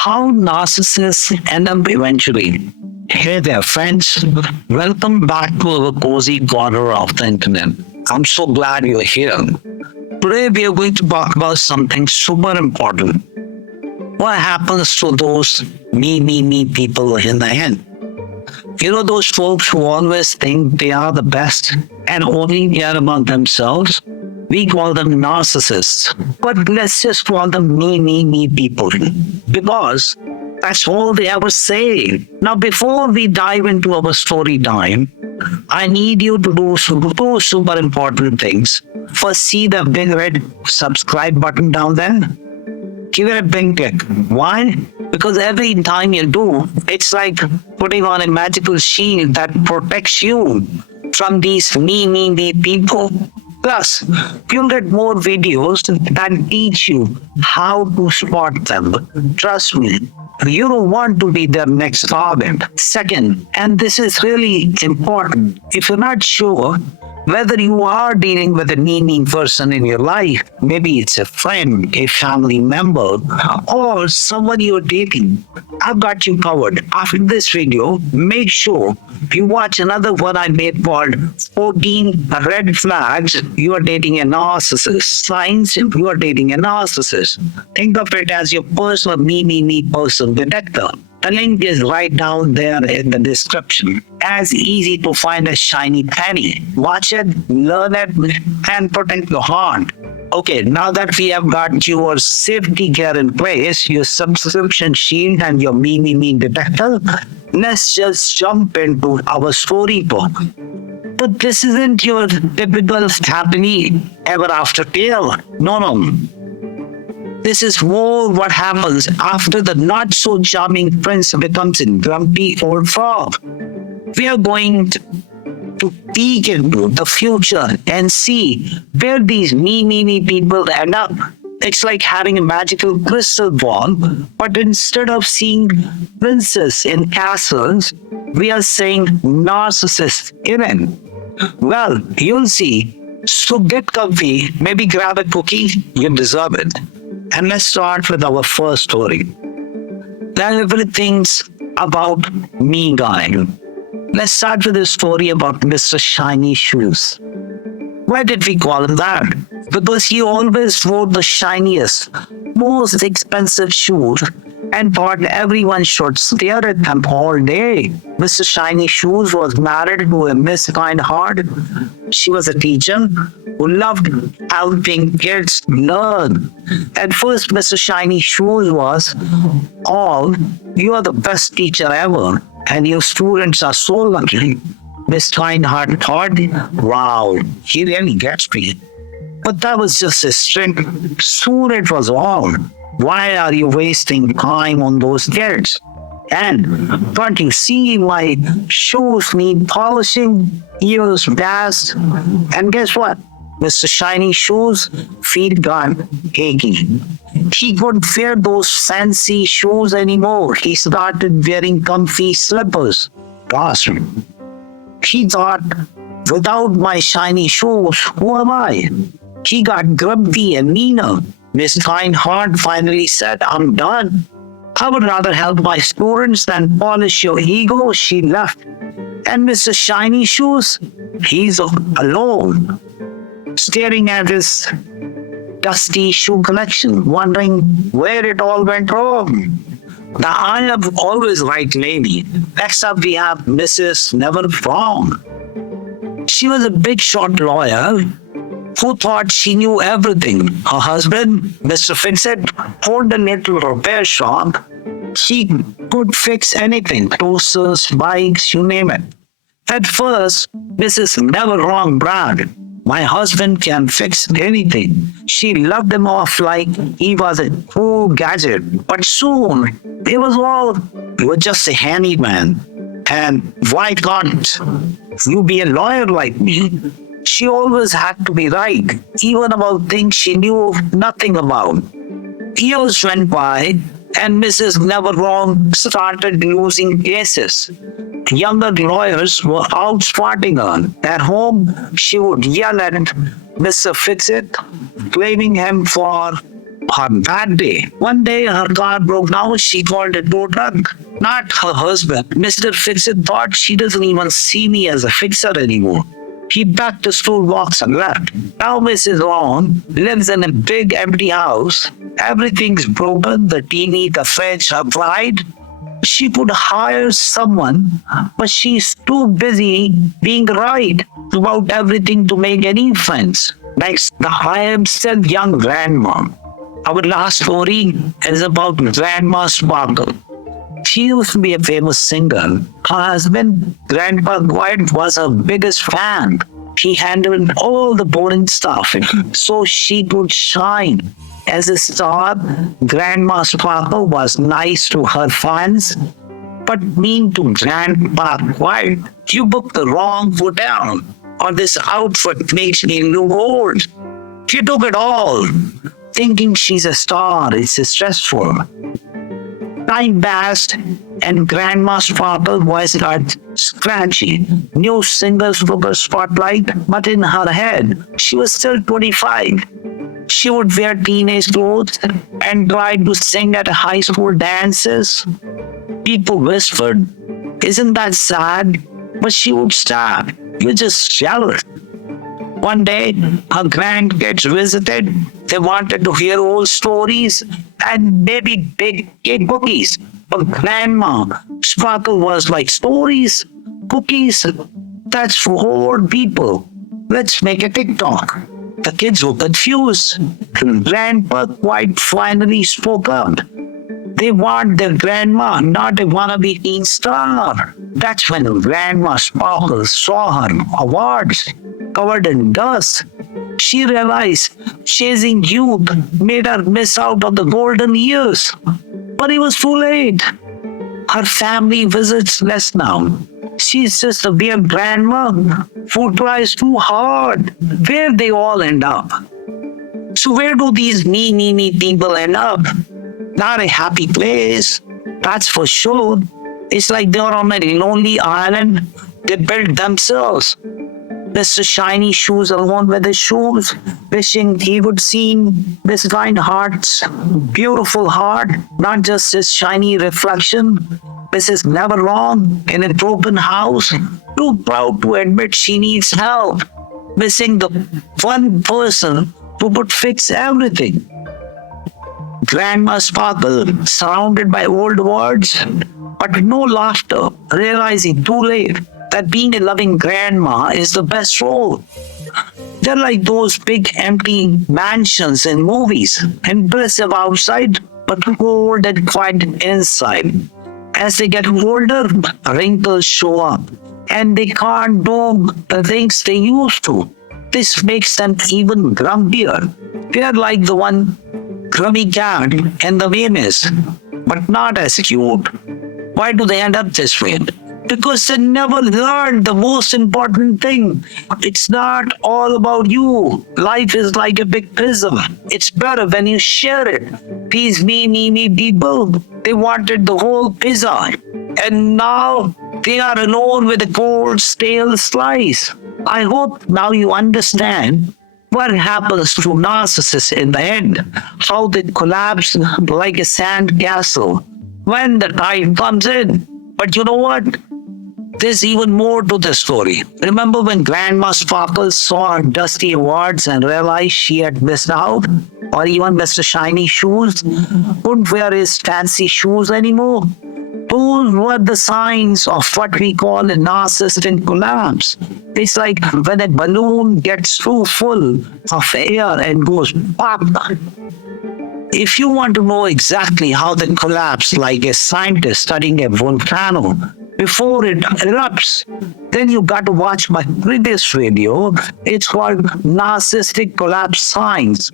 How narcissists end up eventually. Hey there, friends. Welcome back to our cozy corner of the internet. I'm so glad you're here. Today, we are going to talk about something super important. What happens to those me people in the end? You know, those folks who always think they are the best and only care about themselves? We call them narcissists. But let's just call them me people. Because that's all they ever say. Now, before we dive into our story time, I need you to do two super important things. First, see the big red subscribe button down there. Give it a big click. Why? Because every time you do, it's like putting on a magical shield that protects you from these me people. Plus, you'll get more videos that teach you how to spot them. Trust me, you don't want to be their next target. Second, and this is really important, if you're not sure whether you are dealing with a me person in your life, maybe it's a friend, a family member, or someone you're dating, I've got you covered. After this video, make sure you watch another one I made called 14 Red Flags You Are Dating a Narcissist. Signs you are dating a narcissist. Think of it as your personal me person detector. The link is right down there in the description. As easy to find as shiny penny. Watch it, learn it, and protect your heart. Okay, now that we have got your safety gear in place, your subscription shield and your me detector, let's just jump into our story book. But this isn't your typical happily ever after tale. No. This is more what happens after the not-so-charming prince becomes a grumpy old frog. We are going to peek into the future and see where these me people end up. It's like having a magical crystal ball, but instead of seeing princes in castles, we are seeing narcissists in it. Well, you'll see. So get comfy, maybe grab a cookie, you deserve it. And let's start with our first story. Everything's about me guy. Let's start with a story about Mr. Shiny Shoes. Why did we call him that? Because he always wore the shiniest, most expensive shoes and thought everyone should stare at them all day. Mr. Shiny Shoes was married to a Miss Kind Heart. She was a teacher who loved helping kids learn. At first, Mr. Shiny Shoes was all, you are the best teacher ever, and your students are so lucky. Miss Kind Heart thought, wow, he really gets me. But that was just a string. Soon it was all. Why are you wasting time on those kids? And don't you see my shoes need polishing, ears passed? And guess what? Mr. Shiny Shoes' feet got achy. He couldn't wear those fancy shoes anymore. He started wearing comfy slippers. Gosh, he thought, without my shiny shoes, who am I? He got grumpy and meaner. Miss Kind Heart finally said, I'm done. I would rather help my students than polish your ego. She left. And Mr. Shiny Shoes, he's alone, staring at his dusty shoe collection, wondering where it all went wrong. Now, I am always right, lady. Next up, we have Mrs. Never Wrong. She was a big shot lawyer who thought she knew everything. Her husband, Mr. Fix-It, owned a little repair shop. He could fix anything, toasters, bikes, you name it. At first, Mrs. Never Wrong bragged, my husband can fix anything. She loved him off like he was a cool gadget. But soon, it was just a handyman. And why can't you be a lawyer like me? She always had to be right, even about things she knew nothing about. Years went by, and Mrs. Never Wrong started losing cases. Younger lawyers were out spotting her. At home, she would yell at Mr. Fix-It, blaming him for her bad day. One day her car broke down. She called a tow truck. Not her husband. Mr. Fix-It thought she doesn't even see me as a fixer anymore. He backed his toolbox and left. Now Mrs. Vaughn lives in a big empty house. Everything's broken. The TV, the fridge, her pride. She could hire someone, but she's too busy being right about everything to make any friends. Next, I am still young grandma. Our last story is about Grandma Sparkle. She used to be a famous singer. Her husband, Grandpa White, was her biggest fan. He handled all the boring stuff so she could shine. As a star, Grandma Sparkle was nice to her fans, but mean to Grandpa White. You booked the wrong hotel, or this outfit makes me look old. She took it all. Thinking she's a star is stressful. Time passed, and Grandma Sparkle voice got scratchy. New singles took her spotlight, but in her head, she was still 25. She would wear teenage clothes and try to sing at high school dances. People whispered, "Isn't that sad?" But she would stop. "You're just jealous." One day, her grandkids visited. They wanted to hear old stories and maybe big cake cookies. But Grandma Sparkle was like, "Stories? Cookies? That's for old people. Let's make a TikTok." The kids were confused. Grandpa White finally spoke up. They want their grandma, not a wannabe teen star. That's when Grandma Sparkle saw her awards covered in dust. She realized chasing youth made her miss out on the golden years. But it was too late. Her family visits less now. She's just a weird grandma who tries too hard. Where they all end up. So where do these me people end up? Not a happy place. That's for sure. It's like they're on a lonely island they built themselves. Mr. Shiny Shoes alone with his shoes, wishing he would see Miss Kind Heart's beautiful heart, not just his shiny reflection. Mrs. Never Wrong in a broken house, too proud to admit she needs help, missing the one person who could fix everything. Grandma Sparkle, surrounded by old words, but no laughter, realizing too late that being a loving grandma is the best role. They're like those big empty mansions in movies, impressive outside, but cold and quiet inside. As they get older, wrinkles show up, and they can't do the things they used to. This makes them even grumpier. They're like the one grubby cat in the Demise, but not as cute. Why do they end up this way? Because they never learned the most important thing. It's not all about you. Life is like a big pizza. It's better when you share it. These me people, they wanted the whole pizza. And now they are alone with a cold, stale slice. I hope now you understand what happens to narcissists in the end. How they collapse like a sand castle when the time comes in. But you know what? There's even more to the story. Remember when Grandma Sparkle saw her dusty awards and realized she had missed out? Or even Mr. Shiny Shoes couldn't wear his fancy shoes anymore? Those were the signs of what we call a narcissistic collapse. It's like when a balloon gets too full of air and goes pop. If you want to know exactly how they collapse, like a scientist studying a volcano before it erupts, then you got to watch my previous video. It's called Narcissistic Collapse Signs,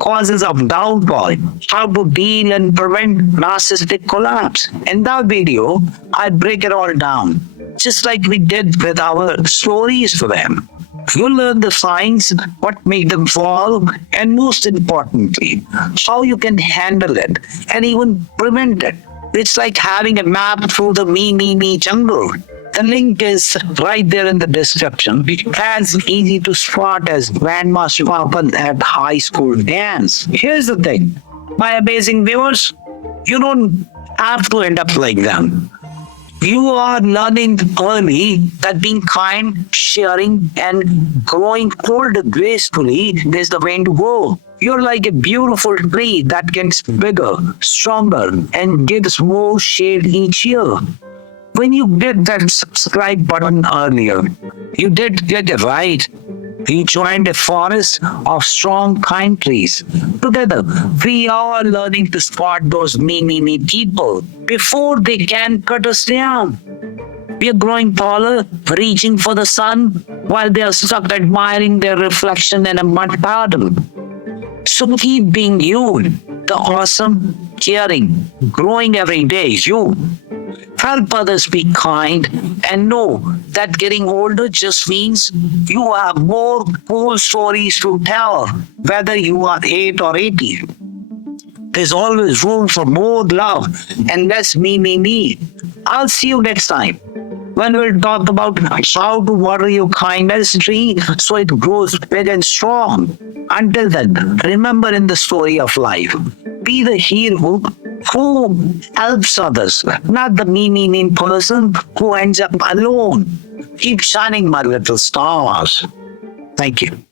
Causes of Downfall, How to Deal and Prevent Narcissistic Collapse. In that video, I break it all down, just like we did with our stories for them. You learn the signs, what make them fall, and most importantly, how you can handle it and even prevent it. It's like having a map through the me jungle. The link is right there in the description. As easy to spot as Grandmaster Papa at high school dance. Here's the thing, my amazing viewers, you don't have to end up like them. You are learning early that being kind, sharing, and growing old gracefully is the way to go. You're like a beautiful tree that gets bigger, stronger, and gives more shade each year. When you did that subscribe button earlier, you did get it right. You joined a forest of strong, kind trees. Together, we are learning to spot those me people before they can cut us down. We are growing taller, reaching for the sun, while they are stuck admiring their reflection in a mud puddle. So keep being you, the awesome, caring, growing every day you. Help others be kind and know that getting older just means you have more cool stories to tell, whether you are 8 or 80. There's always room for more love and less me. I'll see you next time when we'll talk about how to water your kindness tree so it grows big and strong. Until then, remember in the story of life, be the hero who helps others, not the me person who ends up alone. Keep shining, my little stars. Thank you.